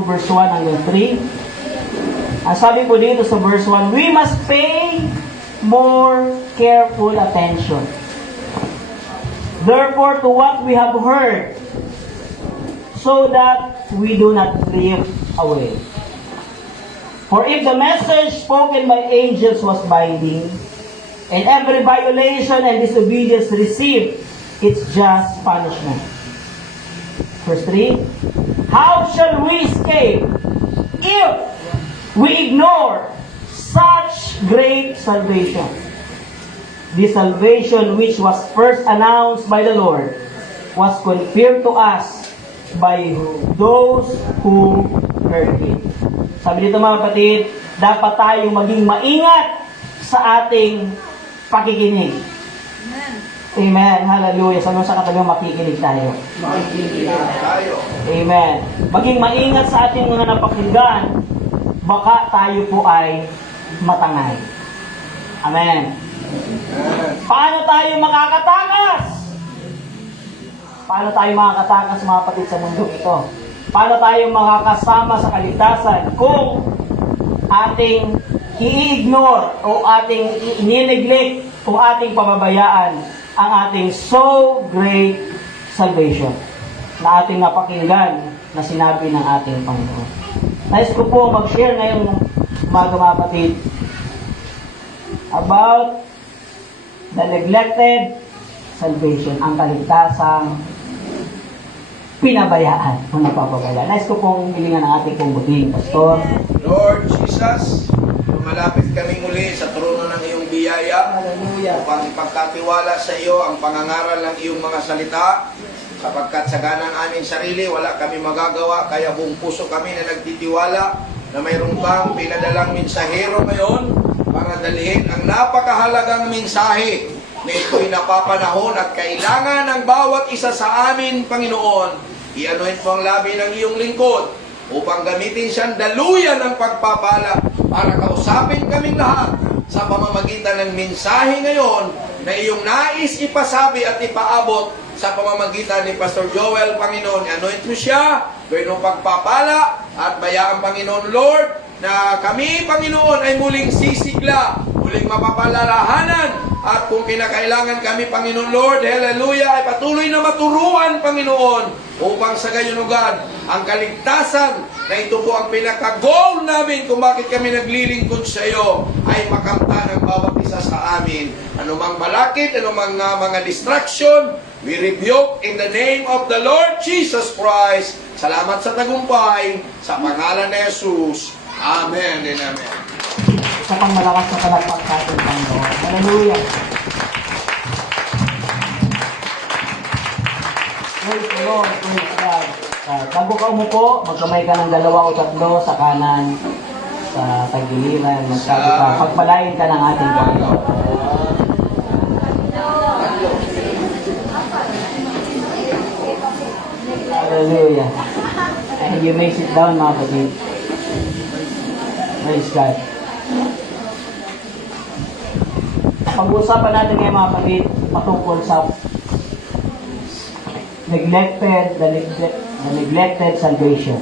verse 1 hanggang 3. Ang sabi po dito sa verse 1, we must pay more careful attention. Therefore, to what we have heard, so that we do not drift away. For if the message spoken by angels was binding, and every violation and disobedience received its just punishment. Verse 3, how shall we escape if we ignore such great salvation? The salvation which was first announced by the Lord was confirmed to us by those who heard it. Sabi dito mga kapatid, dapat tayong maging maingat sa ating pakikinig. Amen. Hallelujah. Sa sa katabi makikinig tayo. Makikinig tayo. Amen. Maging maingat sa ating mga napakinggan, baka tayo po ay matangay. Amen. Paano tayo makakatakas? Paano tayo makakatakas mga kapatid sa mundo ito? Paano tayo makakasama sa kaligtasan kung ating i-ignore o ating i-neglect o ating pamabayaan ang ating so great salvation na ating napakinggan na sinabi ng ating Panginoon. Nais ko po mag-share ngayong umaga mga kapatid about the neglected salvation, ang kaligtasang pinabayaan o napapabayaan. Nais ko pong hilingan ang ating pong buting Pastor. Lord Jesus, malapit kami muli sa trono ng iyong biyaya. Hallelujah. Upang ipagkatiwala sa iyo ang pangangaral ng iyong mga salita. Sapagkat sa ganang aming sarili, wala kami magagawa. Kaya buong puso kami na nagtitiwala na mayroon kang pinadalang mensahero ngayon para dalhin ang napakahalagang mensahe na ito'y napapanahon at kailangan ng bawat isa sa amin, Panginoon. I-anoint mo ang labi ng iyong lingkod upang gamitin siyang daluyan ng pagpapala para kausapin kaming lahat sa pamamagitan ng mensahe ngayon na iyong nais ipasabi at ipaabot sa pamamagitan ni Pastor Joel, Panginoon. Anoint mo siya, gawin mo pagpapala at bayaan, Panginoon Lord, na kami, Panginoon, ay muling sisigla, muling mapapalalahanan, at kung kinakailangan kami, Panginoon Lord, hallelujah, ay patuloy na maturuan, Panginoon, upang sa gayon ugad, ang kaligtasan na ito po ang pinaka-goal namin kung bakit kami naglilingkod sa iyo, ay makamta ng bawat isa sa amin. Anumang malakit, anumang mga distraction, we rebuke in the name of the Lord Jesus Christ. Salamat sa tagumpay, sa pangalan ni Jesus. Amen and amen. Sa pangmalakas na palakpak natin, Panginoon. Hallelujah. Praise the Lord. Praise God. Bago ka umupo, magkamay ka ng 2 o 3 sa kanan, sa tagiliran, magsabi ka, pagpalain ka ng ating Panginoon. Hallelujah. And you may sit down, mga kapatid. Praise God. Pag-uusapan natin ngayon, mga kapatid, patungkol sa the neglected salvation.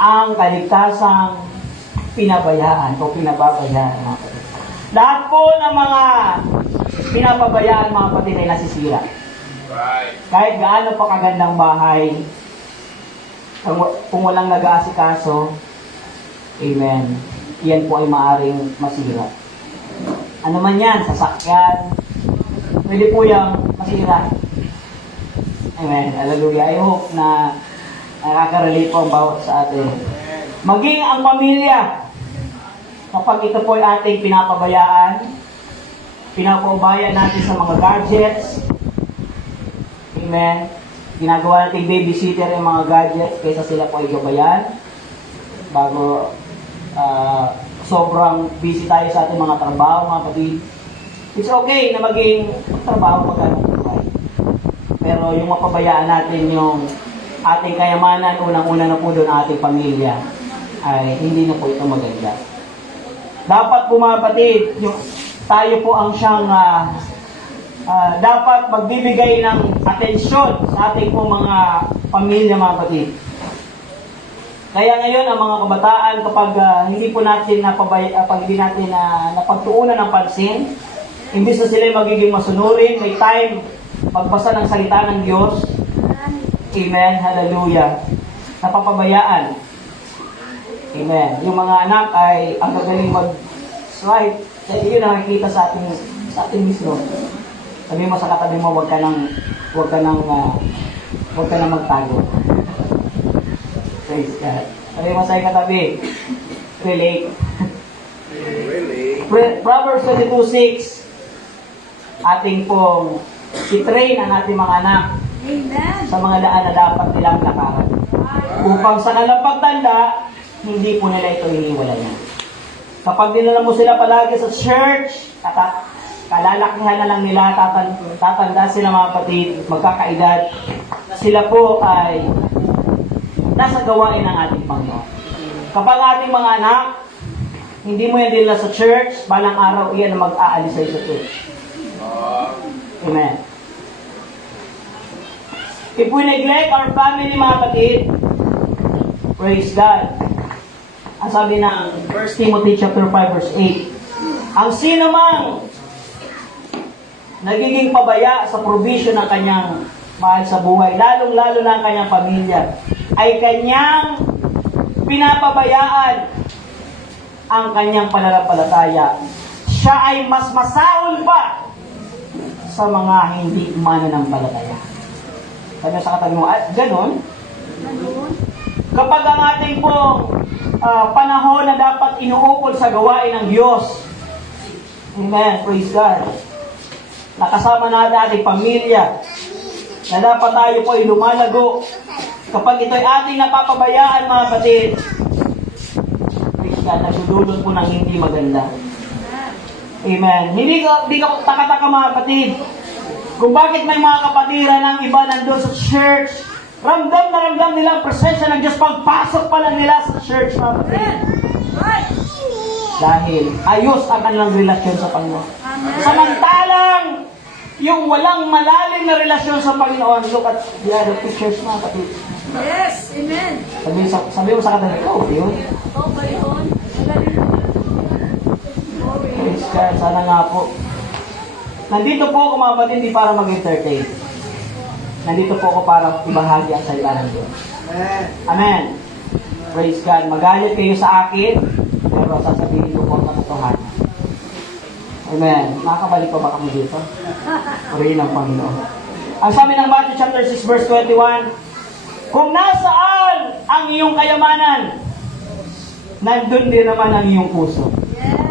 Ang kaligtasang pinabayaan o pinababayaan, mga kapatid. Lahat po ng mga pinapabayaan, mga kapatid, ay nasisira. Right. Kahit gaano pa kagandang bahay, kung walang nag-aasikaso, amen, yan po ay maaring masira. Ano man yan, sasakyan, pwede po yung masira. Amen. Hallelujah. I hope na nakaka-relate po ang bawat sa atin. Maging ang pamilya, kapag ito po ay ating pinapabayaan, pinapaubayan natin sa mga gadgets, amen, ginagawa natin babysitter yung mga gadgets kaysa sila po ay gabayan, bago sobrang busy tayo sa ating mga trabaho, mga kapatid. It's okay na maging trabaho magandang buhay. Pero yung mapabayaan natin yung ating kayamanan, unang-una na po doon ang ating pamilya, ay hindi na po ito maganda. Dapat po mga kapatid, tayo po ang siyang dapat magbibigay ng atensyon sa ating po mga pamilya, mga kapatid. Kaya ngayon, ang mga kabataan, kapag hindi po natin pag hindi natin napagtuunan ng pansin, imbis na sila magiging masunurin, may time magbasa ng salita ng Diyos. Amen. Hallelujah. Napapabayaan. Amen. Yung mga anak ay ang gagaling mag-swipe. Kaya yun ang nakikita sa ating mismo. Sabi mo sa katabi mo, huwag ka nang magtago. Praise God. Sabi mo sa katabi, relate. Proverbs 22:6, ating pong i-train ang ating mga anak sa mga daan na dapat nilang lakaran. Upang sa kanilang pagtanda, hindi po nila ito hiniwalayan. Kapag dinala mo sila palagi sa church, kalalakihan na lang nila, tatanda sila mga kapatid, magkakaedad, na sila po ay nasa gawain ng ating Panginoon. Kapag ating mga anak, hindi mo yan dinala sa church, balang araw iyan na mag-aalis sa church. Amen. If we neglect our family, mga kapatid, praise God. Ang sabi ng 1 Timothy chapter 5 verse 8, ang sino mang nagiging pabaya sa provision ng kanyang mahal sa buhay, lalong-lalo na ang kanyang pamilya, ay kanyang pinapabayaan ang kanyang pananampalataya. Siya ay mas masaol pa sa mga hindi mananampalataya. Sabi sa katabi mo, at ganon, kapag ang ating pong panahon na dapat inuukol sa gawain ng Diyos, amen, praise God, nakasama natin ating pamilya, na dapat tayo po ay lumalago. Kapag ito'y ating napapabayaan, mga kapatid, praise God, nagdudulot po ng hindi maganda. Amen. Hindi ka taka-taka, mga kapatid, kung bakit may mga kapatiran ng iba nandun sa church, ramdam na ramdam nila ang presensya ng Diyos pagpasok pa lang nila sa church, mga kapatid. Dahil ayos ang kanilang relasyon sa Panginoon. Samantalang, yung walang malalim na relasyon sa Panginoon, look at the other pictures, mga kapatid. Yes, amen. Sabi mo sa katabi, oh, yun. Oh, ba yun? Praise God, sana nga po. Nandito po ako, mga kapatid, hindi para mag-entertain. Nandito po ako para ibahagi ang salita ng Diyos. Amen. Praise God. Magalit kayo sa akin, pero sasabihin ko po ang katotohanan. Amen. Makakabalik pa ba kami dito? Purihin ang Panginoon. Ang sabi ng Matthew chapter 6 verse 21, kung nasaan ang iyong kayamanan, nandun din naman ang iyong puso.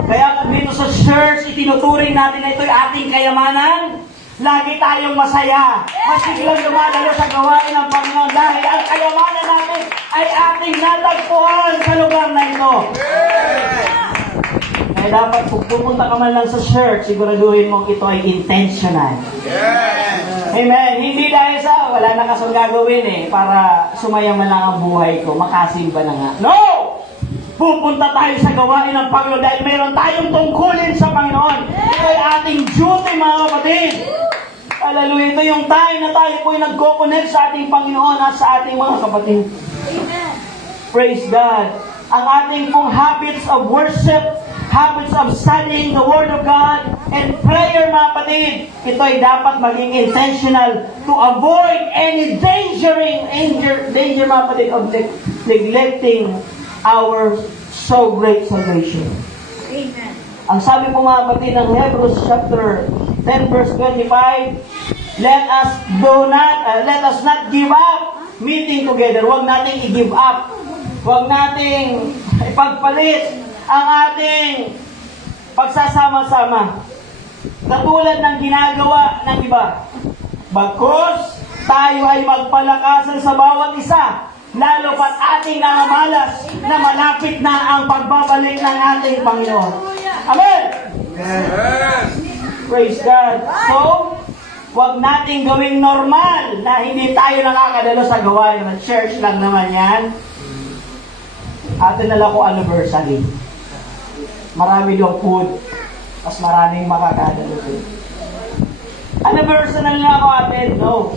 Kaya dito sa church, itinuturing natin na ito'y ating kayamanan. Lagi tayong masaya. Masiglang dumadalo sa gawain ng Panginoon dahil ang kayamanan natin ay ating natagpuan sa lugar na ito. Kaya dapat kung pumunta ka man lang sa church, siguraduhin mong ito ay intentional. Amen. Hindi dahil sa wala na kasong gagawin para sumaya man lang ang buhay ko, makasimba na nga. No! Pupunta tayo sa gawain ng Panginoon dahil mayroon tayong tungkulin sa Panginoon. Ito ay ating duty, mga kapatid. Hallelujah. Ito yung time na tayo po ay nagko-connect sa ating Panginoon at sa ating mga kapatid. Amen. Praise God. Ang ating pong habits of worship, habits of studying the Word of God, and prayer, mga kapatid, ito ay dapat maging intentional to avoid any danger, mga kapatid, of neglecting our so great salvation. Amen. Ang sabi po, mga kapatid, ng Hebrews chapter 10 verse 25, let us not give up meeting together. Huwag nating i-give up. Huwag nating ipagpalit ang ating pagsasama-sama katulad ng ginagawa ng iba. Bagkus tayo ay magpalakasan sa bawat isa, lalo pat ating namamalas na malapit na ang pagbabalik ng ating Panginoon. Amen! Amen. Praise God. So, huwag nating gawing normal na hindi tayo nakakadalo sa gawain ng church lang naman yan. Atin nala ko anniversary. Marami daw food, mas maraming makakadalo. Anniversary na ako atin? No.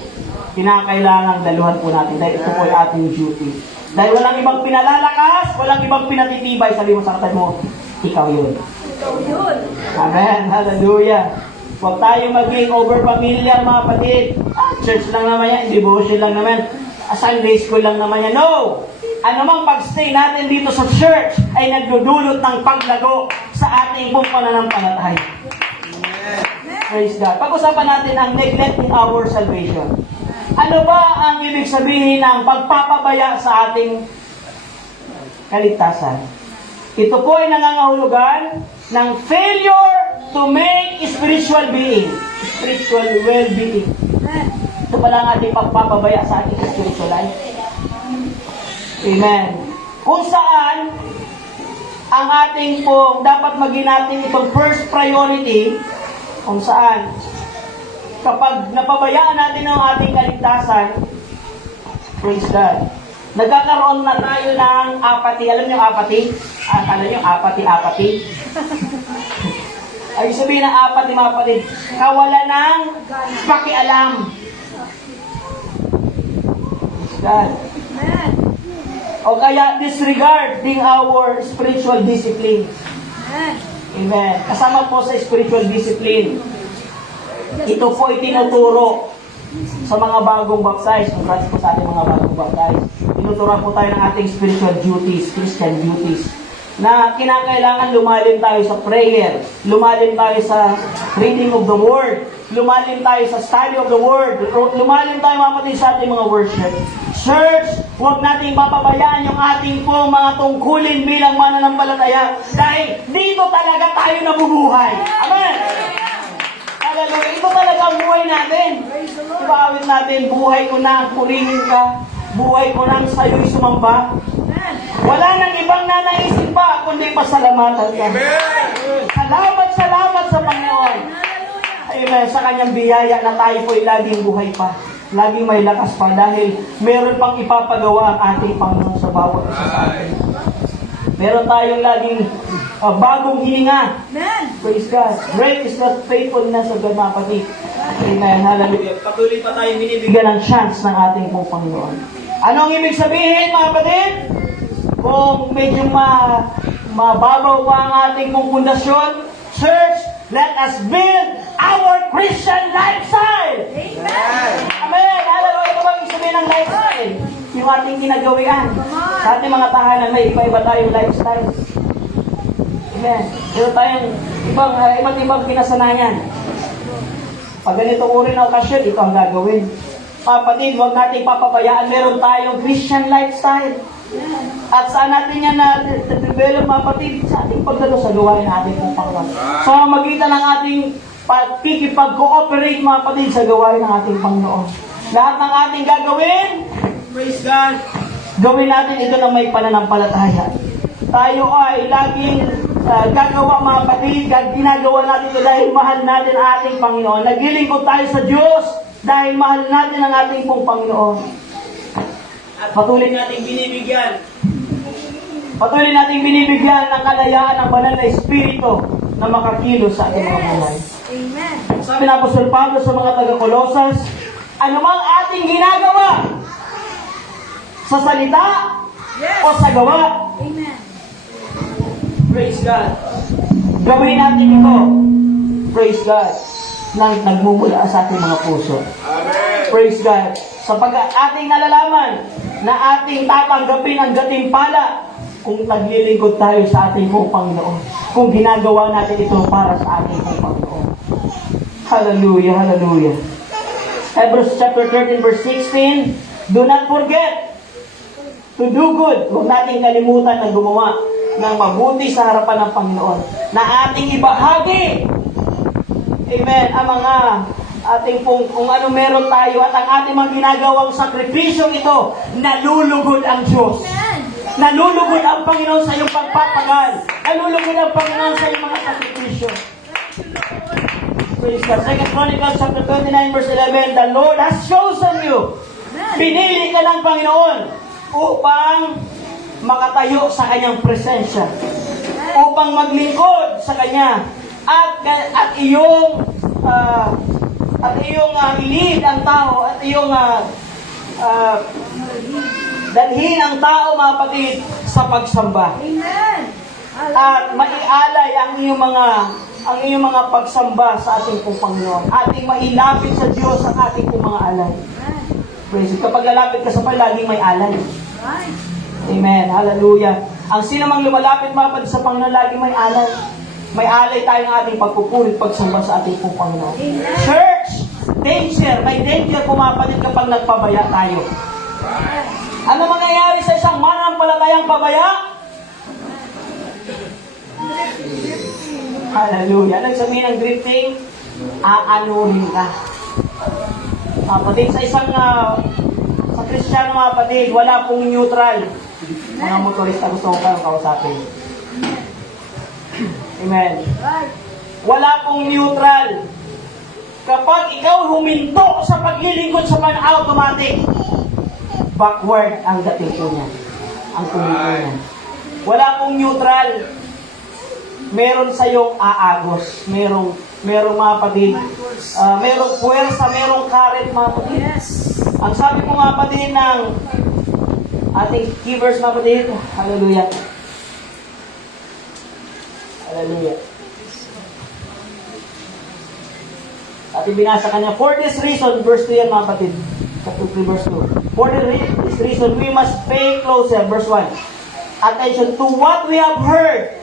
kinakailangan daluhan po natin dahil ito po ay ating duty. Dahil walang ibang pinalalakas, walang ibang pinatitibay, sabi mo sa katan mo, ikaw yun. Ikaw yun. Amen. Hallelujah. Huwag tayo maging over-familiar, mga kapatid. Church lang naman yan, devotion lang naman, Sunday school lang naman yan. No! Anumang pag-stay natin dito sa church ay nagdudulot ng paglago sa ating pong pananampalataya. Praise God. Pag-usapan natin ang neglecting our salvation. Ano ba ang ibig sabihin ng pagpapabaya sa ating kaligtasan? Ito po ay nangangahulugan ng failure to make spiritual being, spiritual well-being. Amen. Ito pala ang ating pagpapabaya sa ating spiritual life. Amen. Kung saan ang ating po dapat maging natin itong first priority, kung saan kapag napabayaan natin ang ating kaligtasan, praise God, nagkakaroon na tayo ng apathy. Alam niyo apathy? Akala niyo apathy? Ay sabihin ng apathy, mga kapatid, kawalan ng pakialam. Praise God. Amen. O kaya disregarding our spiritual discipline. Amen. Amen. Kasama po sa spiritual discipline. Ito po ay tinuturo sa mga bagong baptized. Congrats po sa ating mga bagong baptized. Tinuturo po tayo ng ating spiritual duties, Christian duties, na kinakailangan lumalim tayo sa prayer, lumalim tayo sa reading of the Word, lumalim tayo sa study of the Word, lumalim tayo mga sa ating mga worship. Church, huwag nating papabayaan yung ating po mga tungkulin bilang mananampalataya dahil dito talaga tayo nabubuhay. Amen! Hallelujah! Ito talaga ang buhay natin. Diba awit natin, buhay ko na, purihin ka, buhay ko na sa'yo'y sumamba. Amen. Wala nang ibang nanaisin pa, kundi pasalamatan ka. Salamat sa Panginoon. Hallelujah. Amen. Sa kanyang biyaya na tayo po'y laging buhay pa. Laging may lakas pa dahil meron pang ipapagawa ang ating Panginoon sa bawat isa sa atin. Meron tayong laging bagong hininga. Amen. Praise God. Great is the faithfulness of God, mga kapatid. Amen. Hallelujah. Patuloy pa tayo binibigyan ng chance ng ating pong Panginoon. Ano ang ibig sabihin, mga kapatid? Kung medyo mababaw pa ang ating pong pundasyon, church, let us build our Christian lifestyle. Amen. Amen. Hallelujah. Ito ba ibig sabihin ng lifestyle? Yung ating kinagawian. Sa ating mga tahanan, may iba-iba tayong lifestyle. Amen. Meron tayong iba't ibang pinasanayan. Pag ganito uri na okasyon, ito ang gagawin. Kapatid, huwag natin papabayaan. Meron tayong Christian lifestyle. At saan natin yan na-develop, mga kapatid? Sa ating pagdalo sa luwain natin kung Panginoon. Sa magitan ng ating pag-cooperate, mga kapatid, sa gawain ng ating Panginoon. Lahat ng ating gagawin, praise God, gawin natin ito ng may pananampalataya. Tayo ay laging gagawa, mga kapatid, ginagawa natin ito dahil mahal natin ang ating Panginoon. Naglilingkod tayo sa Diyos dahil mahal natin ang ating pong Panginoon. At patuloy natin binibigyan ng kalayaan ng banal na Espiritu na makakilos sa ating mga buhay. Amen. Sabi ng Apostol Pablo sa mga taga-Colosas, anumang ating ginagawa sa salita o sa gawa, Amen. praise God, gawin natin ito, praise God, nang nagmumula sa ating mga puso. Amen. Praise God. Sapagkat ating nalalaman na ating tatanggapin ang gatimpala kung naglilingkod tayo sa ating pong Panginoon. Kung ginagawa natin ito para sa ating pong Panginoon. Hallelujah, hallelujah. Hebrews chapter 13 verse 16, do not forget to do good. Huwag nating kalimutan na gumawa ng mabuti sa harapan ng Panginoon. Na ating ibahagi, amen, ang mga ating pong kung ano meron tayo at ang ating mga ginagawang sakripisyong ito, nalulugod ang Diyos. Amen. Nalulugod ang Panginoon sa iyong pagpapagal. Nalulugod ang Panginoon sa iyong mga sakripisyo. Praise God. 2 Chronicles chapter 29 verse 11, the Lord has chosen you. Pinili ka ng Panginoon upang makatayo sa kanyang presensya. Upang maglingkod sa kanya. At iyong At iyong i-lead ang tao at iyong dalhin ang tao, mga kapatid, sa pagsamba. Amen. At maialay ang iyong mga pagsamba sa ating pong Panginoon. Ating mailapit sa Diyos ang ating pong mga alay. Amen. Praise God. Kapag lalapit ka sa Panginoon, laging may alay. Right. Amen. Hallelujah. Ang sino mang lumalapit, mga kapatid, sa Panginoon, laging may alay. May alay tayo ng ating pagpupulit, pagsamba sa ating pong Panginoon. Amen. Church, danger. May danger po, mga kapatid, kapag nagpabaya tayo. Ano mangyayari sa isang manampalatayang pabaya? Hallelujah. Anong sabihin ng drifting? Aanuhin ka. Mga kapatid, sa isang sa Kristiyano, mga kapatid, wala pong neutral. Mga motorista, gusto ko kayong kausapin. Amen. Right. Wala pong neutral. Kapag ikaw huminto sa paglilingkod sa pan-automatic, backward ang dating po niya. Ang tumingin niya. Wala pong neutral. Meron sa iyong aagos. Merong mga kapatid. Merong puwersa, merong current, mga kapatid. Yes. Ang sabi ko, mga kapatid, ng ating key verse, mga kapatid. Hallelujah. Hallelujah. At ibinasa kanya, for this reason, verse 2 yan, mga kapatid. Chapter 3, verse 2. For this reason, we must pay closer, verse 1. Attention to what we have heard.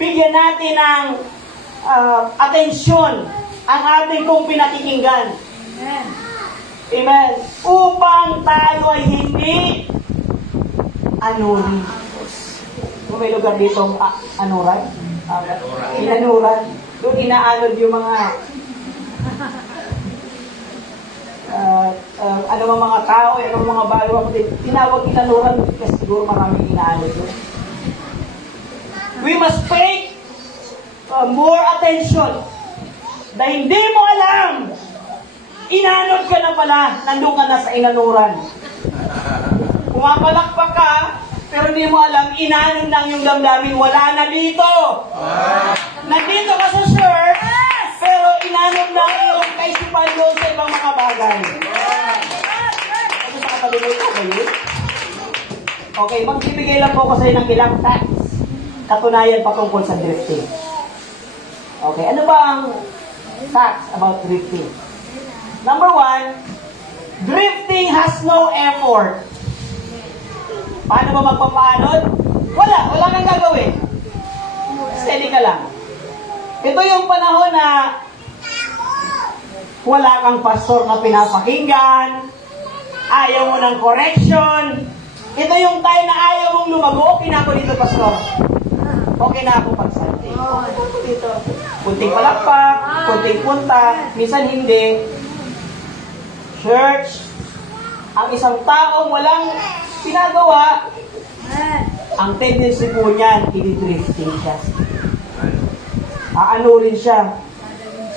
Bigyan natin ng atensyon ang ating pong pinakikinggan. Amen. Amen. Upang tayo ay hindi anurin. Kung may lugar ditong anuran, inanuran. Doon inaanod yung mga ano mga tao, ano mga bago ako din. Tinawag inanuran kasi siguro maraming inaanod doon. We must pay more attention. Dahil hindi mo alam, inanod ka na pala, nandun ka na sa inanuran. Pumapalakpak ka, pero hindi mo alam, inanod lang yung damdamin, wala na dito. Nandito ka sa church, pero inanod lang yung kaisipan doon sa ibang mga bagay. Ano sa kapalimutan ko kayo? Okay, magbibigay lang po ko sa inyo ng ilang facts. Katunayan patungkol sa drifting. Okay, ano ba ang facts about drifting? Number 1, drifting has no effort. Paano ba magpapaanod? Wala kang gagawin. Steady ka lang. Ito yung panahon na wala kang pastor na pinapakinggan, ayaw mo ng correction. Ito yung time na ayaw mong lumago. Okay na ako dito, pastor. Okay na ako pag-Sunday. Okay na ako dito. Kunting palakpak, kunting punta, minsan hindi. Church, ang isang taong walang pinagawa, Amen. ang tendency po niyan, i-drifting siya. Aanurin siya.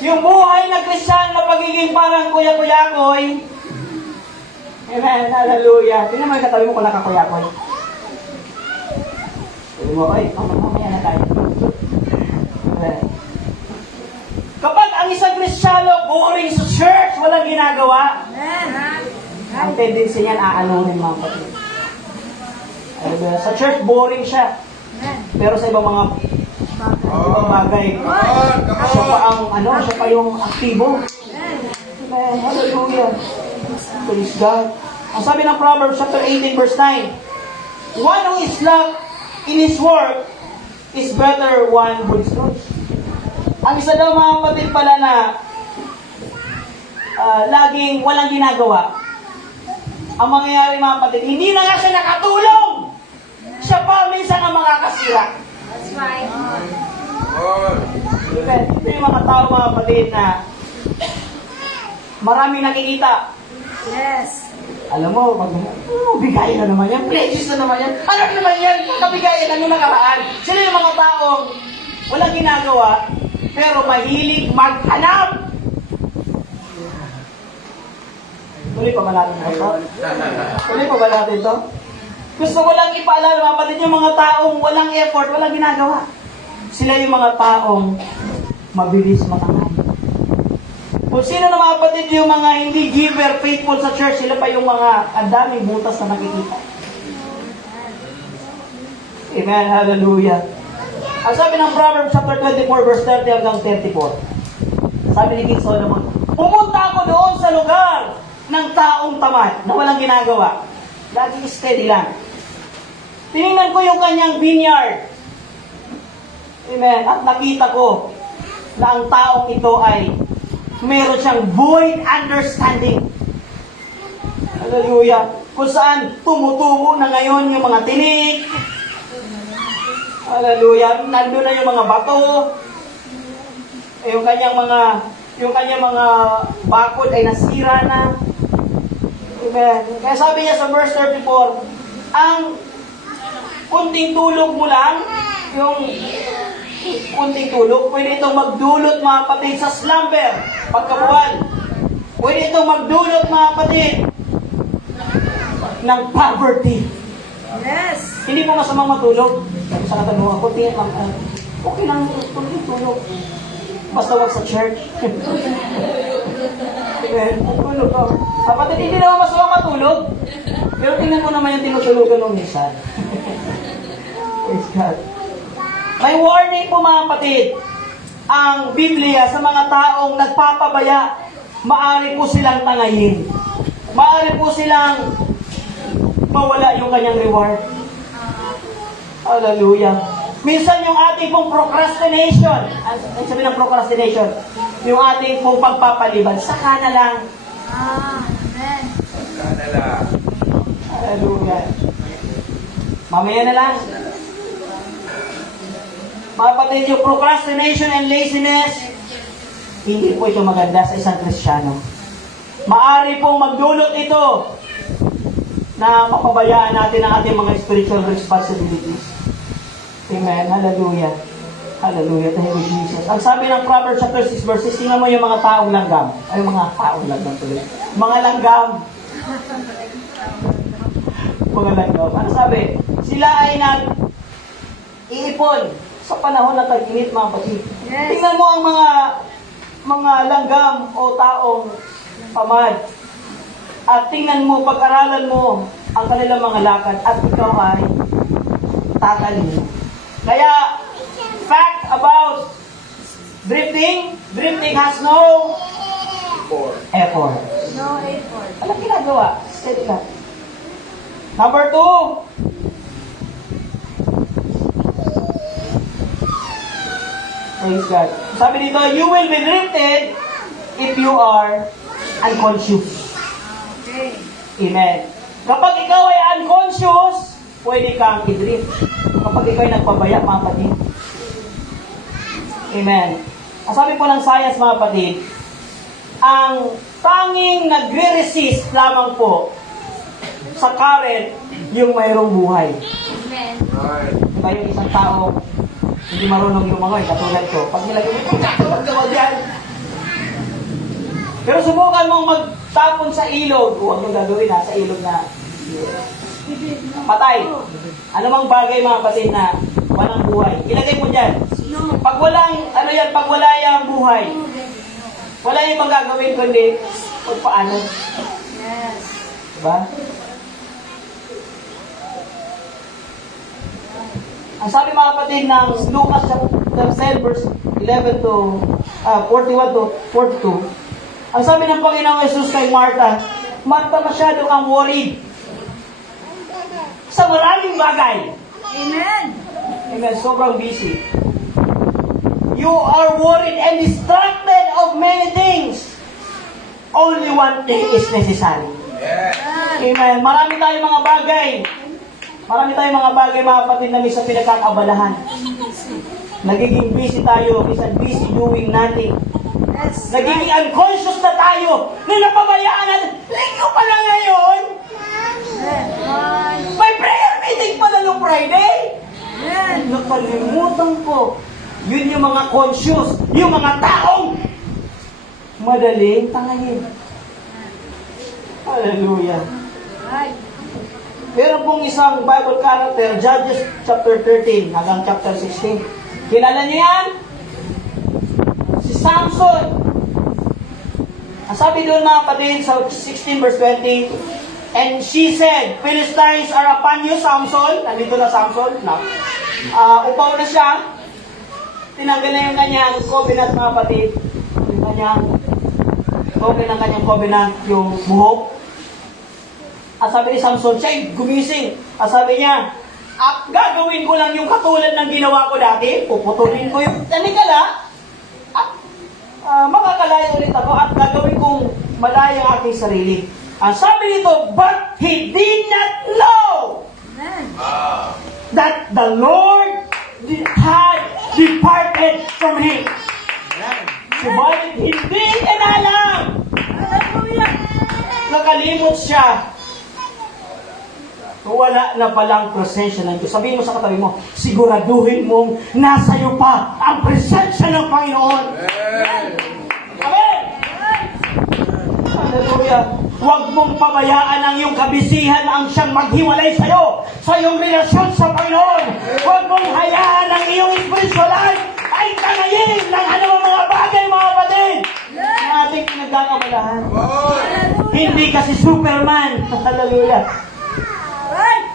Yung buhay na Kristiyano na pagiging parang kuya-kuyakoy, amen, hallelujah. Tingnan mo yung katabi mo kung nakakuyakoy. Tingnan mo, ay, mamaya na tayo. Kapag ang isang Kristiyano boring sa church, walang ginagawa, Amen. ang tendency niyan, aanurin mga kapatid. Sa church, boring siya. Amen. Pero sa ibang mga bagay, siya pa ang, siya pa yung aktibo. Amen. Hallelujah. Praise God. Ang sabi ng Proverbs chapter 18 verse 9, one who is slack in his work is better one who is good. Ang isa daw mga kapatid pala na laging walang ginagawa. Ang mangyayari mga kapatid, hindi na nga siya nakatulong. Siya pa minsan ang makakasira. That's right. Amen. Ito yung mga tao mga kapatid na maraming nakikita. Yes. Alam mo, bigayin na naman yan, pledges na naman yan. Ano naman yan? Kabigayin na nung nakaraan. Sila yung mga taong walang ginagawa, pero mahilig maghanap. Tuloy pa ba natin ito? Tuloy pa ba natin ito? Gusto ko lang ipaalala, mga kapatid, yung mga taong walang effort, walang ginagawa. Sila yung mga taong mabilis matangay. Kung sino na mga kapatid yung mga hindi giver, faithful sa church, sila pa yung mga ang daming butas na nakikita. Amen. Hallelujah. Ang sabi ng Proverbs chapter 24 verse 30 hanggang 34. Sabi ni King Solomon, pumunta ako doon sa lugar ng taong tamad na walang ginagawa. Lagi steady lang. Tinignan ko yung kanyang vineyard. Amen. At nakita ko na ang taong ito ay meron siyang void understanding. Hallelujah. Kung saan tumutubo na ngayon yung mga tinik. Hallelujah. Nandun na yung mga bato. Yung kanyang mga bakod ay nasira na. Amen. Kaya sabi niya sa verse 34, ang kunting tulog mo lang, yung kunting tulog, pwede itong magdulot mga kapatid sa slumber, pagkabuwan. Pwede itong magdulot mga kapatid ng poverty. Yes. Hindi po masamang matulog. Sabi sa katanungan ko, okay lang kunting tulog. Basta wag sa church. Amen. Tulog ka. Kapatid, hindi naman masamang matulog. Pero tingnan mo naman yung tinutulugan ng minsan. Praise God. May warning po mga kapatid, ang Biblia sa mga taong nagpapabaya, maaari po silang tangayin. Maaari po silang mawala yung kanyang reward. Hallelujah. Minsan yung ating pong procrastination, ang sabi ng procrastination, yung ating pong pagpapaliban, saka na lang. Amen. Kanala. Hallelujah. Mamaya na lang. Mapatid yung procrastination and laziness, hindi po ito maganda sa isang Kristiyano. Maari pong magdulot ito na mapabayaan natin ang ating mga spiritual responsibilities. Amen. Hallelujah. Hallelujah. Thank you, Jesus. Ang sabi ng Proverbs chapter 6 verse 6, tingnan mo yung mga taong langgam. Ay, mga taong langgam tuloy. Mga langgam. Mga langgam. Ano sabi? Sila ay iipon sa panahon ng tag-init, mga kapatid. Yes. Tingnan mo ang mga langgam o taong tamad. At tingnan mo, pag-aralan mo ang kanilang mga lakad at ikaw ay tatalino. Kaya, fact about drifting has no effort. No effort. Anong ginagawa? Steady lang. Number 2, praise God. Sabi dito, you will be drifted if you are unconscious. Okay. Amen. Kapag ikaw ay unconscious, pwede kang i-drift. Kapag ikaw ay nagpabaya, mga kapatid. Amen. Ang sabi po ng science, mga kapatid, ang tanging nagre-resist lamang po sa current yung mayroong buhay. Amen. Right. Diba yung isang tao, hindi marunong lumangoy, katulad ko. Pag nilagay mo, huwag yan. Pero subukan mong magtapon sa ilog, huwag yung gagawin sa ilog na patay. Ano mang bagay mga kapatid na walang buhay. Ilagay mo dyan. Pag pag wala yung buhay, wala yung magagawin kundi kung paano. Yes. Diba? Ang sabi mga kapatid ng Lucas chapter 7 verse 11 to 41 to 42, ang sabi ng Panginoong Jesus kay Martha, Martha, masyado kang worried sa maraming bagay. Amen. Amen. Sobrang busy. You are worried and distracted of many things. Only one thing is necessary. Yes. Amen. Marami tayong mga bagay. Marami tayong mga bagay, mga kapatid, na minsan pinagkakabalahan. Nagiging busy tayo, minsan busy doing nothing. Yes. Nagiging unconscious na tayo na napabayaan natin. Linggo pa lang ngayon. Amen. May prayer meeting pa na nung Friday. Amen. Nakalimutan ko. Yun yung mga conscious, yung mga taong madaling tangayin. Hallelujah. Right. Meron pong isang Bible character, Judges chapter 13 hanggang chapter 16. Kilala niyo yan? Si Samson. Ang sabi doon mga kapatid sa 16 verse 20, and she said, Philistines are upon you, Samson. Nandito na Samson. No. Upaw na siya. Tinanggal na yung kanyang covenant mga kapatid. Yung kanyang ng kanyang covenant, yung buhok. At sabi ni Samson, siya gumising. At sabi niya, at gagawin ko lang yung katulad ng ginawa ko dati. Puputulin ko yung tanikala. At makakalaya ulit ako at gagawin kong malaya ang aking sarili. Ang sabi nito, but he did not know Amen. that the Lord had departed from him. Subalit hindi niya na alam. Hallelujah. Nakalimot siya. Wala na palang presensya ng Diyos. Sabihin mo sa katabi mo, siguraduhin mong nasa iyo pa ang presensya ng Panginoon. Amen! Hallelujah! Huwag mong pabayaan ang iyong kabisihan ang siyang maghiwalay sa iyo sa iyong relasyon sa Panginoon. Huwag mong hayaan ang iyong spiritual life ay tangayin ng anumang mga bagay, mga kapatid, na ating pinagkakabalahan. Hindi kasi Superman. Hallelujah! Right.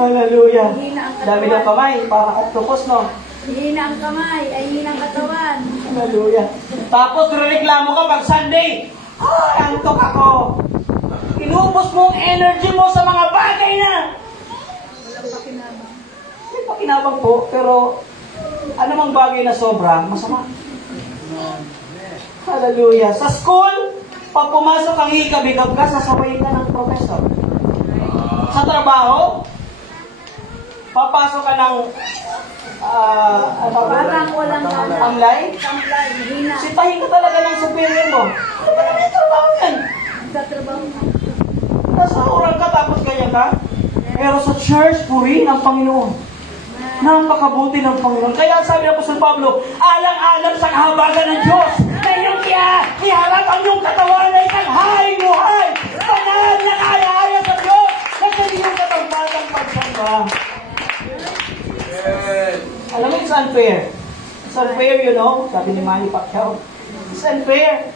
Hallelujah. Hina ang katawan. Dami ng kamay, parang octopus, no? Hina ang kamay, ay hina ang katawan. Hallelujah. Tapos, reklamo ka pag Sunday. Ay, antok ako. Inubos mo ang energy mo sa mga bagay na. Walang pakinabang. May pakinabang po, pero anumang bagay na sobra, masama. Hallelujah. Sa school, pag pumasok ang hikabigab ka, sasabayin ka ng professor. Sa trabaho, papasok ka ng Parang walang gana. online, Tamlay, hina. sitahin ka talaga ng superior mo. Ano ba naman yung trabaho yan? Nagtatrabaho na. Nasa oral ka tapos ganyan ka. Pero sa church, purihin ang Panginoon. Napakabuti ng Panginoon. Kaya sabi ng Apostol Pablo, alang-alang sa kahabagan ng Diyos na iyong iharap ang iyong katawan na ikalhaing buhay. Banal na kaya-aya sa Diyos na sa iyong katampatang pagsamba. Alam mo, it's unfair. It's unfair, you know. Sabi ni Manny Pacquiao. It's unfair.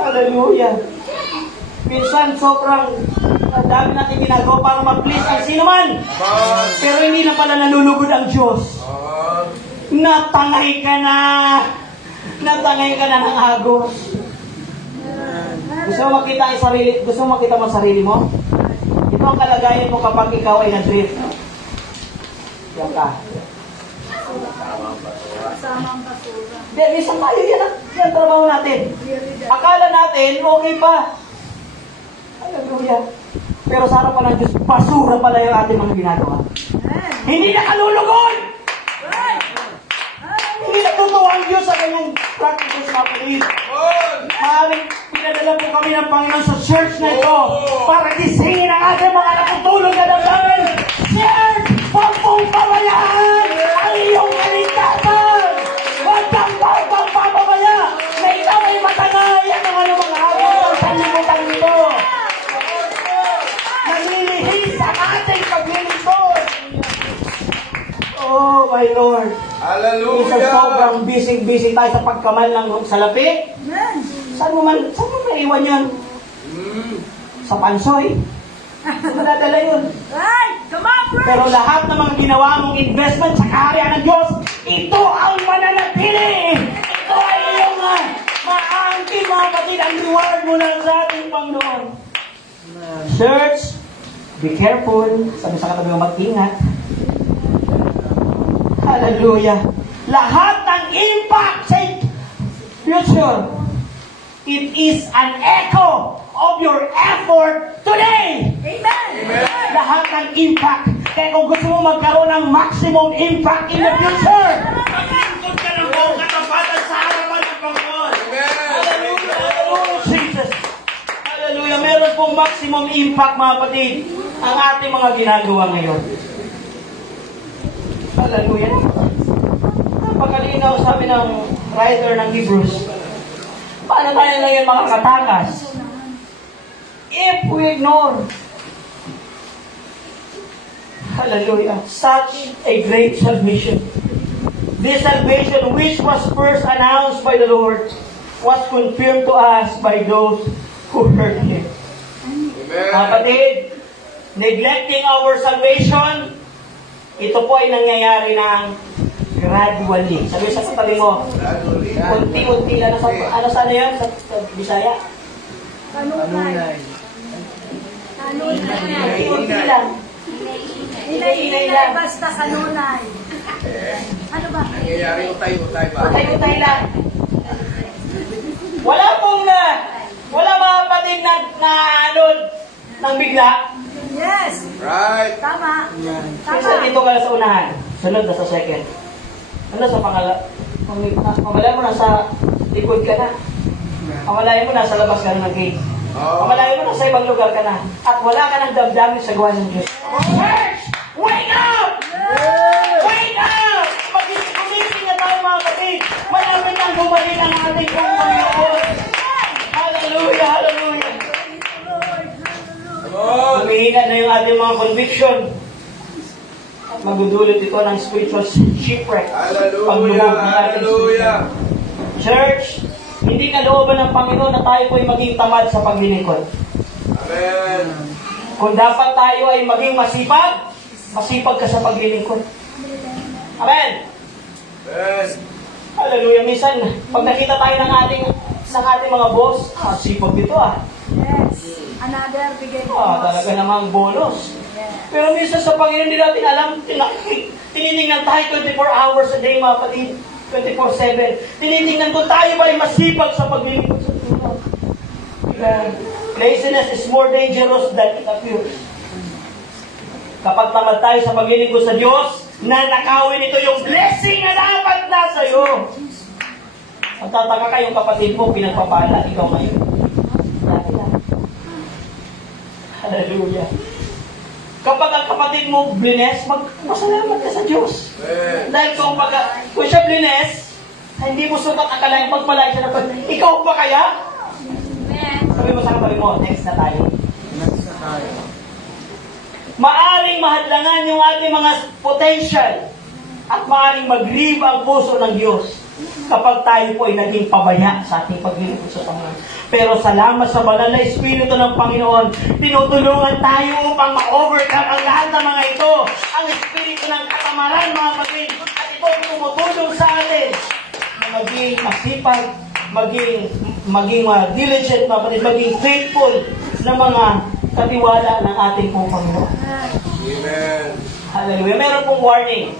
Hallelujah. Minsan, sobrang dami natin ginagawa para ma-please ang sino man. Pero hindi na pala nalulugod ang Diyos. Natangay ka na. Natangay ka na ng agos. Gusto mo makita ang sarili, gusto mo makita mo ang sarili mo? Ito ang kalagayan mo kapag ikaw ay na-drift. Yan ka. Kasama ang basura. Hindi, minsan tayo yan ang trabaho natin. Akala natin, okay pa. Hallelujah. Pero sa harapan ng Diyos, basura pala yung ating mga ginagawa. Amen. Hindi nakalulugod! Right. Hindi natutuwa ang Diyos sa kanyang practices, mga kapatid. Maaaring pinadala po kami ng Panginoon sa church na ito para gisingin ang ating mga natutulog na damdamin. Church, huwag mong pabayaan ang iyong kaligtasan. Huwag kang pagpapabaya na ikaw ay matanayan ng anumang araw ng sanlibutan nito. Nalilihis ang ating paglilingkod. Oh, my Lord. Minsan sobrang busy tayo sa pagkamal ng salapi. Amen. Saan mo maiwan yan? Sa pansoy. Madadala yun. Right. Come on, bro. Pero lahat ng mga ginawa mong investment sa kaharian ng Diyos, ito ang mananatili. Ito ay iyong maangkin, mga kapatid, ang reward mo lang sa ating Panginoon. Church, be careful. Sabi sa katabi mo, mag-ingat. Hallelujah. Lahat ng impact sa future, it is an echo of your effort today. Amen. Lahat ng impact. Kaya kung gusto mo magkaroon ng maximum impact in the future, mag-ingkod ka ng buong katapatan sa harapan ng Panginoon. Hallelujah. Hallelujah, Jesus. Hallelujah. Meron pong maximum impact, mga kapatid, ang ating mga ginagawa ngayon. Hallelujah. Napakalingaw sabi ng writer ng Hebrews. Paano tayo ngayon makakatakas? If we ignore, hallelujah, such a great salvation. This salvation which was first announced by the Lord was confirmed to us by those who heard Him. Amen. Kapatid, neglecting our salvation, ito po ay nangyayari ng gradually. Sabi sa katabi mo, unti-unti, ano sana yan? Sa Bisaya? Kanunay. Kanunay. Unti lang. Hinay-hinay, basta kanunay. Ano ba? Nangyayari utay-utay ba? Utay-utay lang. Wala mga kapatid na anod ng bigla. Yes. Right. Tama. Isa Tama. dito ka na sa unahan. Sunod na sa second. Ano sa pamalayan mo nasa likod ka na. Pamalayan mo nasa labas ka na ng gate. Pamalayan mo nasa ibang lugar ka na. At wala ka ng damdamin sa gawa ng Diyos. Church! Wake up! Wake up! Mag-isip na tayo mga kapatid. Malapit ang bumalik ang ating pong Panginoon. Hallelujah! Hallelujah! Humihina na yung ating mga conviction. At magudulot ito ng spiritual shipwreck. Hallelujah. Paglubog ng ating Hallelujah. Church, hindi kalooban ng Panginoon na tayo po'y maging tamad sa paglilingkod. Amen. Kung dapat tayo ay maging masipag, masipag ka sa paglilingkod. Amen! Amen. Hallelujah! Minsan, pag nakita tayo ng ating mga boss, sipag dito Yes. Another bigay ko. talaga namang bonus. Yes. Pero minsan sa Panginoon, hindi natin alam, tinitingnan tayo 24 hours a day, mga kapatid. 24/7. Tinitingnan ko tayo ba ay masipag sa paglilingkod sa Panginoon. Laziness is more dangerous than it appears. Kapag tamad tayo sa paglilingkod sa Diyos, nanakawin ito yung blessing na dapat nasa iyo. Ang tataka ka yung kapatid mo, pinagpapala, ikaw ngayon. Dati lang. Hallelujah. Kapag ang kapatid mo blines, magpasalamat ka sa Diyos. Amen. Dahil kung siya blines, hindi mo sukat akalain pagpalain siya na pag, ikaw pa kaya? Sabi mo sa katabi mo, next na tayo. Maaring mahadlangan yung ating mga potential at maaring mag-grieve ang puso ng Diyos kapag tayo po ay naging pabaya sa ating paglilingkod sa Panginoon. Pero salamat sa banal na Espiritu ng Panginoon, tinutulungan tayo upang ma-overcome ang lahat ng mga ito. Ang Espiritu ng katamaran, mga kapatid, at ito ay tumutulong sa atin na maging masipag, maging diligent, mga kapatid, maging faithful na mga katiwala ng ating pong Panginoon. Amen. Hallelujah. Meron pong warning.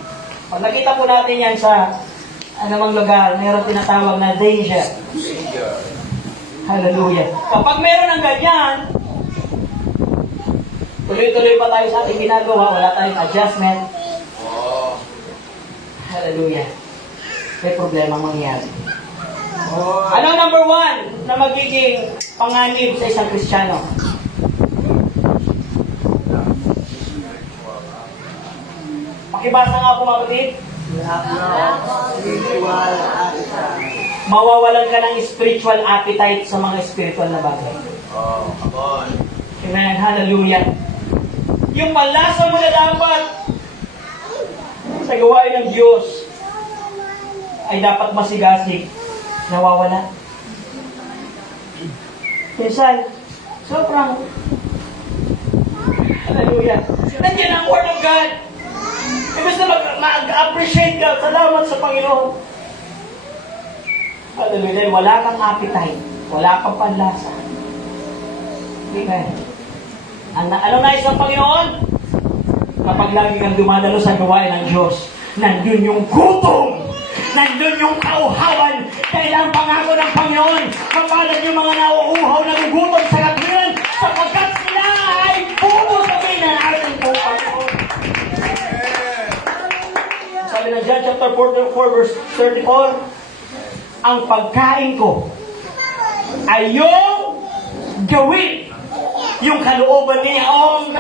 Pag nakita po natin yan sa anumang lugar, meron tinatawag na danger. Danger. Hallelujah. Kapag meron ng ganyan, tuloy-tuloy pa tayo sa ating ginagawa, wala tayong adjustment. Oh. Hallelujah. May problema mangyayari. Oh. Ano ang number 1 na magiging panganib sa isang Kristiyano? Pakibasa nga po, mga kapatid. Mawawalan ka ng spiritual appetite sa mga spiritual na bagay. Oh, come on. Amen. Hallelujah. Yung panlasa mo na dapat sa gawain ng Diyos ay dapat masigasig, nawawala. Minsan, sobrang hallelujah. Nandiyan ang Word of God. Imbes na mag-appreciate ka, salamat sa Panginoon. Hallelujah. Dahil wala kang appetite, wala kang panlasa. Amen. Ano nais ng Panginoon? Kapag lagi kang dumadalo sa gawain ng Diyos, nandun yung gutom, nandun yung kauhawan, dahil ang pangako ng Panginoon, kapalad yung mga nauuhaw na gugutom sa katwiran, sapagkat sila ay pupusabi na natin po, Panginoon. Sabi ng John chapter 4 verse 34, ang pagkain ko ay yung gawin yung kalooban niya ang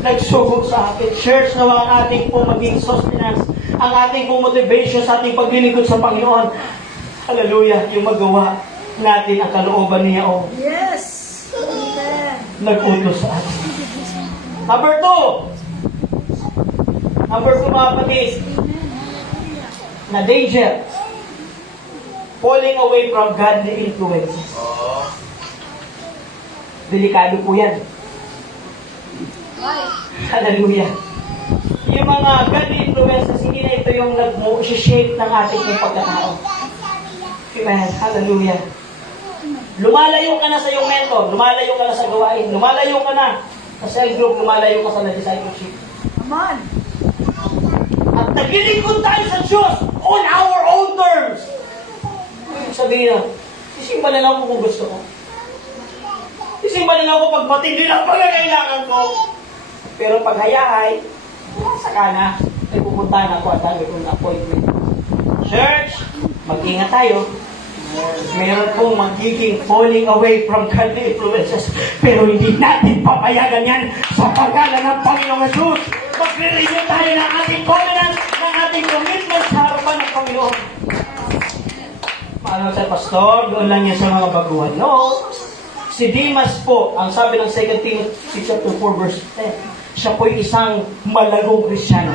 nagsugo sa atin. Church, na ang ating po maging sustenance, ang ating po motivation sa ating paglilingkod sa Panginoon. Hallelujah, yung magawa natin ang kalooban niya o Yes. Amen. nag-utos sa atin. Number 2, mga kapatid, na danger. falling away from godly influences. Oo. Delikado po yan. Hallelujah. Yung mga godly influences, hindi na ito yung nag-shape ng ating pagkatao. Amen. Hallelujah. Lumalayo ka na sa iyong mentor, lumalayo ka na sa gawain, lumalayo ka na sa cell group, lumalayo ka sa discipleship. Come on. At naglilingkod tayo sa Diyos on our own terms. Ibig sabihin na, isimba na lang ako kung gusto ko. Isimba na lang ako pag matindi lang pagkakailangan ko. Pero pag hayahay, saka na, may pupuntahan ako at dami kong appointment. Church, mag-ingat tayo. Meron pong magiging falling away from godly influences. Pero hindi natin papayagan yan sa pangalan ng Panginoong Jesus. Magre-renew tayo ng ating covenant, ng ating commitment sa harapan ng Panginoon. Paano sa pastor? Doon lang yan sa mga baguhan. No. Si Demas po, ang sabi ng 2 Timothy chapter 4 verse 10, siya po'y isang malagong Kristyano.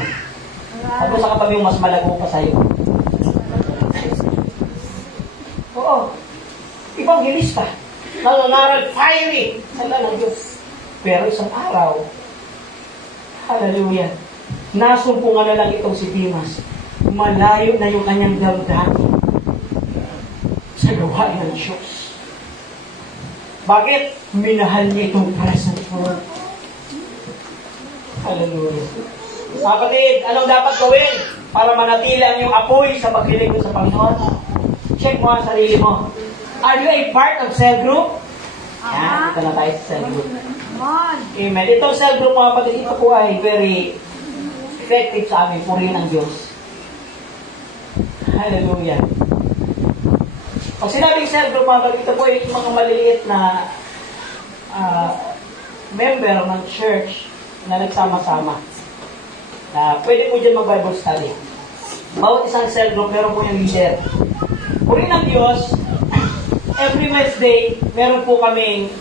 Sabi sa katabi mas malago pa sa'yo. Oo. Evangelista. Nangangaral fiery. Sala ng Diyos. Pero isang araw, hallelujah, nasumpungan na lang itong si Demas. Malayo na yung kanyang damdamin sa gawain ng Diyos. Bakit? Minahal niya itong present world. Hallelujah. Kapatid, anong dapat gawin para manatili ang iyong apoy sa paglilingkod sa Panginoon? Check mo ang sarili mo. Are you a part of cell group? Yan, ito na tayo sa cell group. Come on. Amen. Itong cell group, mga kapatid, ito po ay very effective sa amin. Purihin ng Diyos. Hallelujah. Pag sinabing cell group, mga kapatid, ito po ay mga maliliit na member ng church na nagsama-sama. Pwede po dyan mag-Bible study. Bawat isang cell group, meron po yung leader. Purihin ng Diyos, every Wednesday, meron po kaming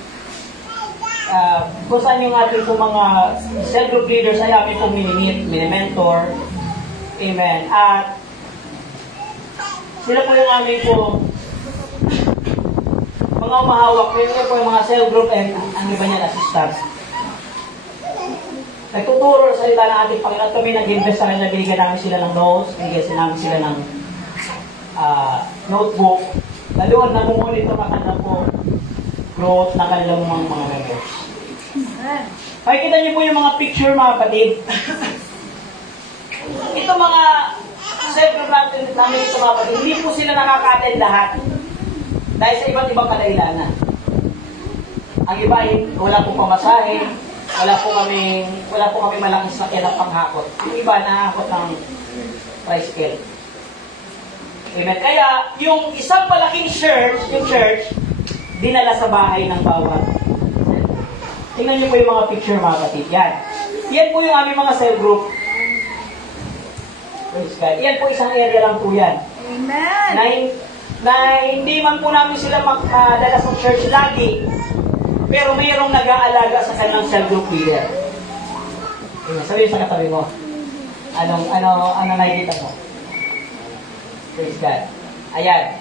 kung saan yung ating po mga cell group leaders ay amin pong mini-mentor. Amen. At sila po yung amin po mga umahawak. Meron po yung mga cell group and ang iba niyan assistants. Nagtuturo sa salita ng ating Panginoon. Kami nag-invest sa kanila, binigyan namin sila ng notes, binigyan namin sila ng notebook. Lalo na mumonitor na kanila po growth na kanilang mga members. Makikita niyo po yung mga picture, mga kapatid. Ito mga cell-group namin ito, mga kapatid, hindi po sila nakaka-attend lahat. Dahil sa iba't ibang kadailanan. Ang iba ay wala pong pamasahe, wala po kami malaking sakyan ng panghakot. Ang iba nahakot ng tricycle. Amen. Kaya, yung isang malaking church, dinala sa bahay ng bawat. Tingnan niyo po yung mga picture, mga kapatid. Yan po yung aming mga cell group. Praise God. Yan po isang area lang po yan. Amen. Na hindi man po namin sila makadala sa church lagi, pero mayroong nag-aalaga sa kanilang cell group leader. Sabihin sa katabi mo, ano nakikita mo? Praise God. Ayan.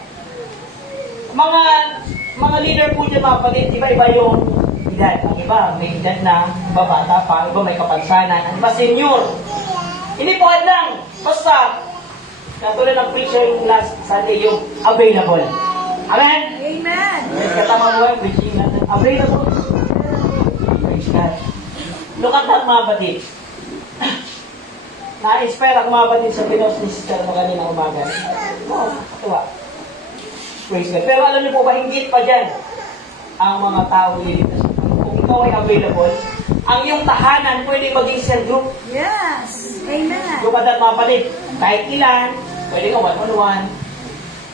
Mga leader po dyan, mga kapatid, iba-iba yung edad. Ang iba, may edad na, iba bata pa, iba may kapansanan, ang iba senior. Hindi po hadlang. Basta, katulad ng preacher yung last Sunday, yung available. Amen? Amen. Katama mo yung preaching natin. Available. Praise God. Look at that, mga kapatid. Na-inspire ako, mga kapatid, sa pinos ni Sister mo kanina umaga. Oo, katuwa. Praise God. Pero alam niyo po ba, higit pa dyan ang mga tao lilitas. Kung ikaw ay available, ang iyong tahanan pwede maging cell group. Yes. Amen. Look at that, mga kapatid. Kahit ilan, pwede ka one-on-one.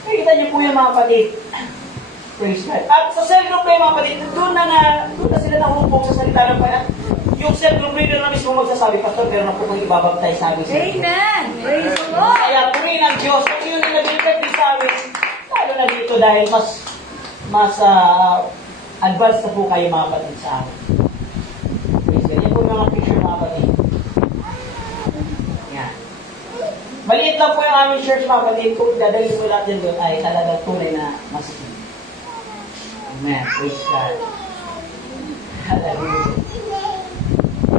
Nakikita niyo po yung mga kapatid. Praise God. At sa cell group kayo, mga kapatid, doon na sila nahumpok sa salita ng Panginoon. Yung cell group leader na mismo magsasabi, Pastor, pero na po kong ibabaptize sa amin. Amen. Praise the Lord. Kaya purihin ng Diyos, kung yun yung nag-report din sa amin, lalo na dito dahil mas advanced na po kayo, mga kapatid, sa amin. Praise God. Yan po yung mga picture, mga kapatid. Yan. Maliit lang po yung aming church mga kapatid, kung dadalhin mo lahat din doon, ay talagang tunay na masikip. Amen. Praise God. Hallelujah.